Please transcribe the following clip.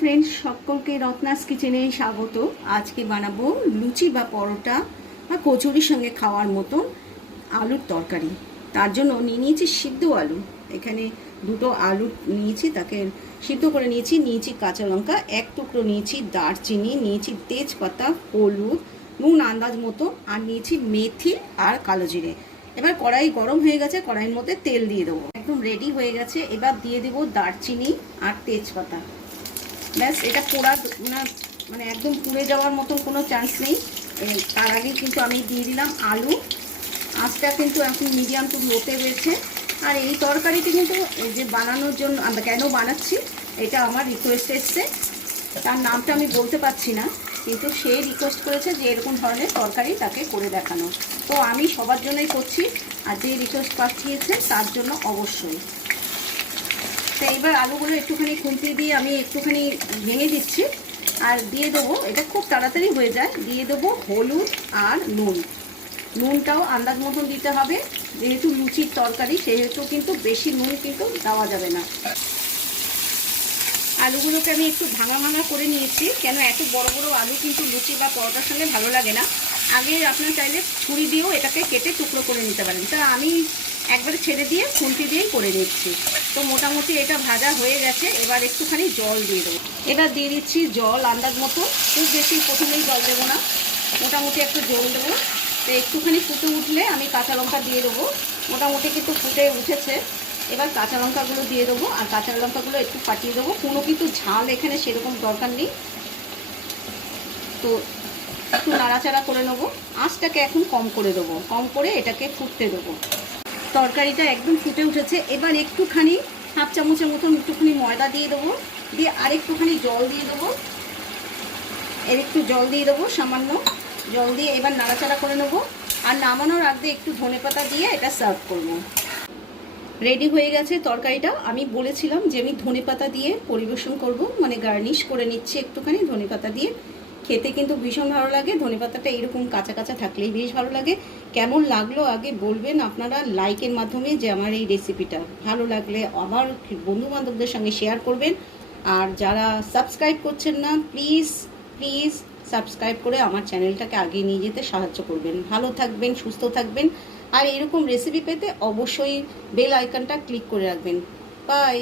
Friends সকলকে রত্নাস কিচেনে স্বাগত। আজকে বানাবো লুচি বা পরোটা বা কচুরির সঙ্গে খাওয়ার মতন আলুর তরকারি। তার জন্য নিয়ে নিয়েছি সিদ্ধ আলু। এখানে দুটো আলু নিয়েছি, তাকে সিদ্ধ করে নিয়েছি। নিয়েছি কাঁচা লঙ্কা, এক টুকরো নিয়েছি দারচিনি, নিয়েছি তেজপাতা, হলুদ, নুন আন্দাজ মতো, আর নিয়েছি মেথি আর কালো জিরে। এবার কড়াই গরম হয়ে গেছে, কড়াইয়ের মধ্যে তেল দিয়ে দেবো। একদম রেডি হয়ে গেছে। এবার দিয়ে দেবো দারচিনি আর তেজপাতা। ব্যাস, এটা পোড়া না মানে একদম পুড়ে যাওয়ার মতন কোনো চান্স নেই। তার আগে কিন্তু আমি দিয়ে দিলাম আলু। আঁচটা কিন্তু এখন মিডিয়াম টু লোতে রয়েছে। আর এই তরকারিটি কিন্তু যে বানানোর জন্য, আমরা কেন বানাচ্ছি, এটা আমার রিকোয়েস্ট এসছে। তার নামটা আমি বলতে পারছি না, কিন্তু সে রিকোয়েস্ট করেছে যে এরকম ধরনের তরকারি তাকে করে দেখানো। তো আমি সবার জন্যই করছি, আর যে রিকোয়েস্ট পাঠিয়েছে তার জন্য অবশ্যই। তো এইবার আলুগুলো একটুখানি খুন্তি দিয়ে আমি একটুখানি ভেঙে দিচ্ছি। আর দিয়ে দেবো, এটা খুব তাড়াতাড়ি হয়ে যায়, দিয়ে দেবো হলুদ আর নুন। নুনটাও আন্দাজ মতন দিতে হবে, যেহেতু লুচির তরকারি, সেহেতু কিন্তু বেশি নুন কিন্তু দেওয়া যাবে না। আলুগুলোকে আমি একটু ভাঙা ভাঙা করে নিয়েছি, কেন এত বড় বড় আলু কিন্তু লুচি বা পরোটার সঙ্গে ভালো লাগে না। আগে আপনার চাইলে ছুরি দিয়েও এটাকে কেটে টুকরো করে নিতে পারেন। তা আমি একবারে ছেড়ে দিয়ে খুন্তি দিয়েই করে নিচ্ছি। তো মোটামুটি এটা ভাজা হয়ে গেছে। এবার একটুখানি জল দিয়ে দেবো। এবার দিয়ে দিচ্ছি জল আন্দাজ মতো। খুব বেশি প্রথমেই জল দেবো না। মোটামুটি একটু জল দেবো। তো একটুখানি ফুটে উঠলে আমি কাঁচা লঙ্কা দিয়ে দেবো। মোটামুটি কিন্তু ফুটে উঠেছে। এবার কাঁচা লঙ্কাগুলো দিয়ে দেবো। আর কাঁচা লঙ্কাগুলো একটু ফাটিয়ে দেবো। কোনো কিন্তু ঝাল এখানে সেরকম দরকার নেই। তো একটু নাড়াচাড়া করে নেব। আঁচটাকে এখন কম করে দেবো। কম করে এটাকে ফুটতে দেবো। তরকারিটা একদম ফুটে উঠেছে। এবার একটুখানি হাফ চামচের মতন একটুখানি ময়দা দিয়ে দেবো। দিয়ে আর একটুখানি জল দিয়ে দেবো। এর একটু জল দিয়ে দেবো, সামান্য জল দিয়ে এবার নাড়াচাড়া করে নেব। আর নামানোর আগে একটু ধনেপাতা দিয়ে এটা সার্ভ করব। রেডি হয়ে গেছে তরকারিটা। আমি বলেছিলাম যে আমি ধনেপাতা দিয়ে পরিবেশন করব মানে গার্নিশ করে নিচ্ছি একটুখানি ধনেপাতা দিয়ে। খেতে কিন্তু ভীষণ ভালো লাগে, ধনেপাতাটা এরকম কাঁচা কাঁচা থাকলেই বেশ ভালো লাগে। কেমন লাগল আগে বলবেন, আপনারা লাইকের মাধ্যমে যে আমার এই রেসিপিটা ভালো লাগলে আবার বন্ধু বান্ধবদের সঙ্গে শেয়ার করবেন। আর যারা সাবস্ক্রাইব করছেন না প্লিজ প্লিজ সাবস্ক্রাইব করে আমার চ্যানেলটাকে আগিয়ে নিয়ে যেতে সাহায্য করবেন। ভালো থাকবেন, সুস্থ থাকবেন। আর এরকম রেসিপি পেতে অবশ্যই বেল আইকনটা ক্লিক করে রাখবেন। বাই